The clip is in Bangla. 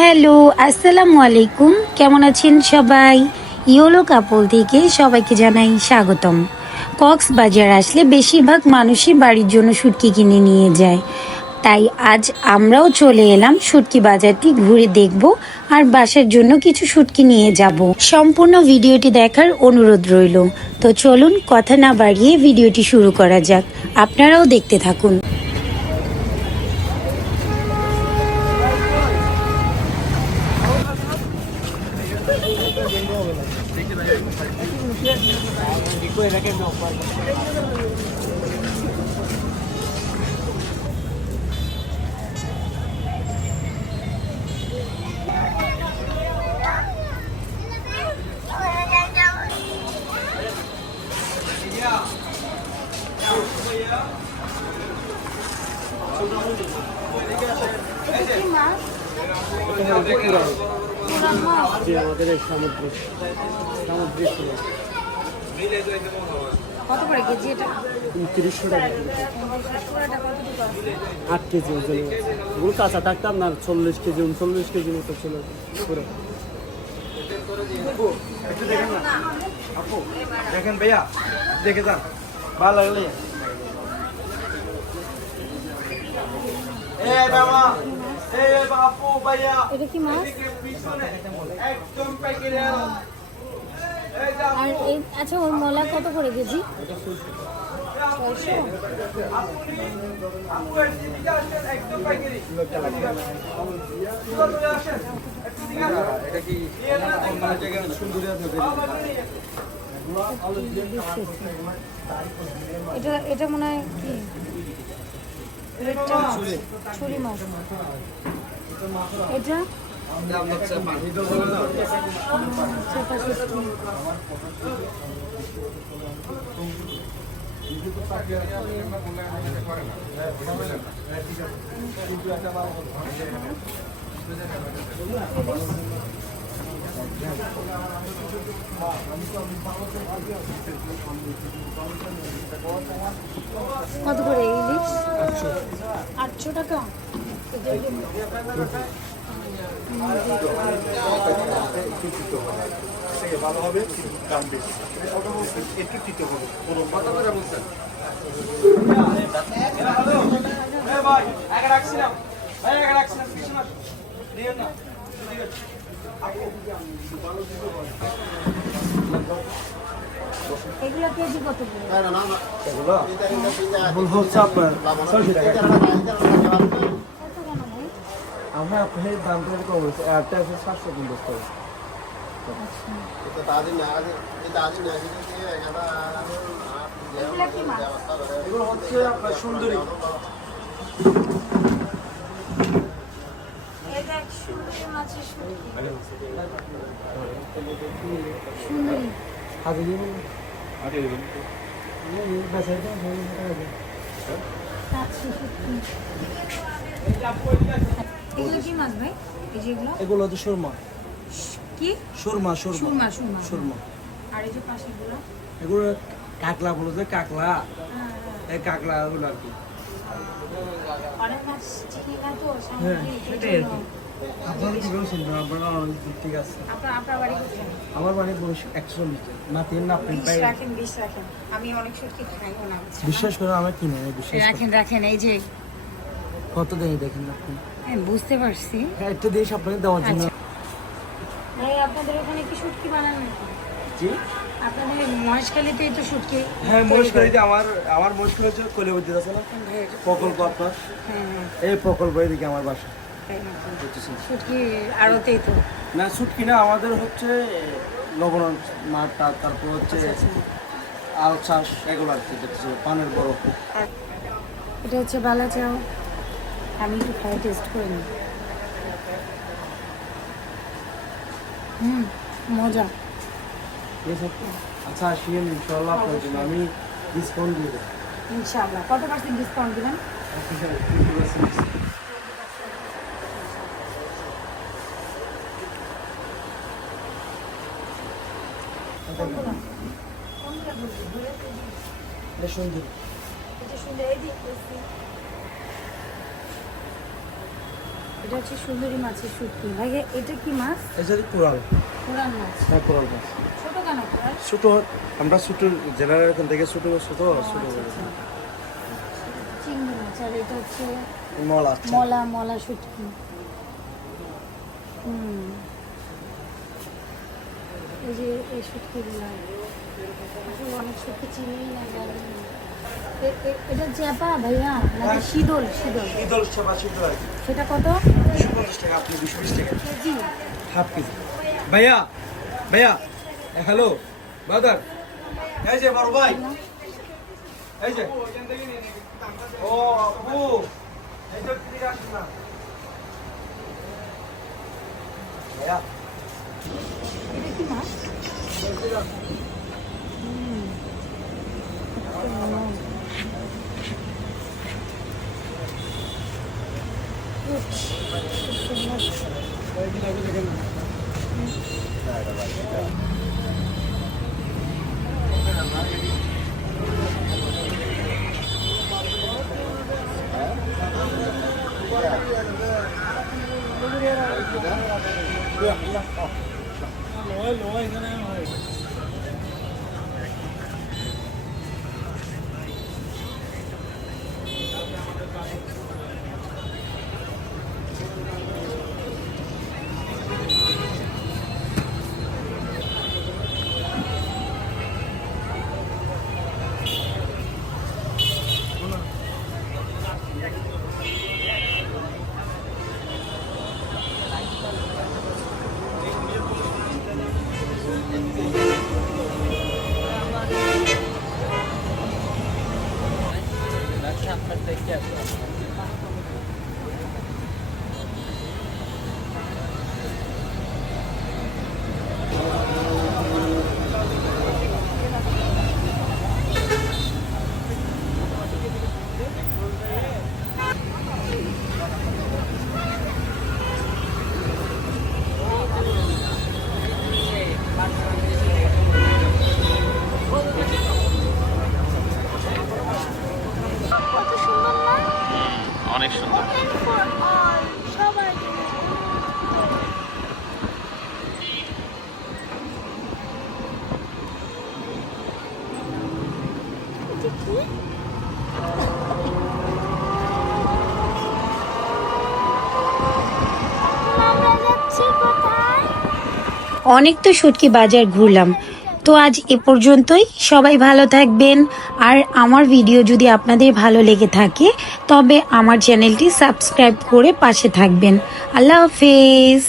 হ্যালো, আসসালামু আলাইকুম। কেমন আছেন সবাই? ইয়োলো কাপল থেকে সবাইকে জানাই স্বাগতম। কক্সবাজার আসলে বেশিরভাগ মানুষই বাড়ির জন্য সুটকি কিনে নিয়ে যায়। তাই আজ আমরাও চলে এলাম শুটকি বাজারটি ঘুরে দেখব আর বাসার জন্য কিছু শুটকি নিয়ে যাব। সম্পূর্ণ ভিডিওটি দেখার অনুরোধ রইল। তো চলুন কথা না বাড়িয়ে ভিডিওটি শুরু করা যাক। আপনারাও দেখতে থাকুন। যে আমাদের এই সামুদ্রিক সামুদ্রিক মাছ। কত করে কেজি এটা? টাকা। আট কেজি ওজন ওগুলো কাঁচা থাকতে আপনার চল্লিশ কেজি উনচল্লিশ কেজি মতো ছিল। পুরো। একটু দেখেন না। আপু দেখেন ভাইয়া দেখে যান। ভালো লাগলে এ বাবা এ বাপু ভাইয়া। এটা কি মাছ? একদম যে আর এই আচ্ছা ওর মলা কত করে কেজি। এটা এটা মনে হয় কি? ছুরি মাছ। এটা? কত করে ইলিশ আটশো। টাকা? ভালো হবে দাম বেশি একটু দিতে হবে পুরো কত করে বলছেন ভুল হচ্ছে আপনার ছয়শো টাকা। কেন আমরা আপনার দাম করে কম হয়েছে। একটা আছে সাতশো পঞ্চাশ টাকা এগুলো হচ্ছে আপনার সুন্দরী। এই সুন্দরী এগুলো কি মাছ ভাই? এই যে এগুলো? এগুলো হচ্ছে সুরমা। কি? সুরমা সুরমা। সুরমা আর এই যে পাশেগুলো এগুলো? কাকলা বলো যে কাকলা। হ্যাঁ এই কাকলা ওগুলো আর কি। অনেক মাছ চিনি না তো হ্যাঁ, সামুদ্রিক এই সেটাই আর কি। আপনারা কি বলছেন? আপনারা অনেক ঠিক আছে আপনার আপনার বাড়ি আমার বাড়ি বয়স একশো মিটার। নাতির না আপনি বিষ রাখেন আমি অনেক শুটকি খাইও না বিশ্বাস করে আমার কিনে বিশ্বাস। রাখেন রাখেন এই যে। কত দেখে দেখেন আপনি? হ্যাঁ বুঝতে পারছি। হ্যাঁ একটা দিয়ে আপনাকে দেওয়ার জন্য। আচ্ছা। ভাই আপনাদের ওখানে কি শুটকি বানান জি? আপনাদের তো শুটকি হ্যাঁ মহেশখালীতে আমার আমার মহেশখালী হচ্ছে কলিবদ্দি আছে না? প্রকল্প আপনার? হ্যাঁ হ্যাঁ। এই প্রকল্প এদিকে আমার বাসা? শুটকি আড়তেই তো। না ছুটকি না আমাদের হচ্ছে লবণ মাঠটা তারপর হচ্ছে আল চাষ এগুলো আর কি পানের বরফ। এটা হচ্ছে বালা চাও আমি একটু খাই টেস্ট করে নিই। হুম মজা। আচ্ছা আসিয়ে ইনশাল্লাহ আপনার জন্য। আমি ডিসকাউন্ট দিয়ে দেবো। ইনশাআল্লাহ। কত পার্সেন্ট ডিসকাউন্ট দিবেন? এটা সুন্দর এটা হচ্ছে সুন্দরী মাছের শুটকি ভাইয়া এটা কি মাছ? এটা কোরাল। কোরাল মাছ। হ্যাঁ কোরাল মাছ। ছোট কেন কোরাল? ছোট আমরা ছোট জেলার এখান থেকে ছোট ছোট ছোট চিংড়ি মাছ আর এটা হচ্ছে মল মলা মলা শুটকি হুম। এই যে এই শুটকিগুলো আসলে অনেক শুটকি চিনিই না জানি না। এটা চ্যাপা ভাইয়া? নাকি শীতল শীতল? ইদল সেবা ছোট সেটা কত? দুশো পঞ্চাশ টাকা আপনি দুশো বিশ টাকা। কেজি। Half KG. ভাইয়া ভাইয়া হ্যালো বাদার এই যে বড় ভাই। এই যে। ও আপু এই যে দিকে আসুন না। ভাইয়া। এটা কি মাছ হুম। উফ, খুব সুন্দর। অনেক অনেক তো শুটকি বাজার ঘুরলাম। তো আজ এ পর্যন্তই। সবাই ভালো থাকবেন। আর আমার ভিডিও যদি আপনাদের ভালো লেগে থাকে, তবে আমার চ্যানেলটি সাবস্ক্রাইব করে পাশে থাকবেন। আল্লাহ হাফেজ।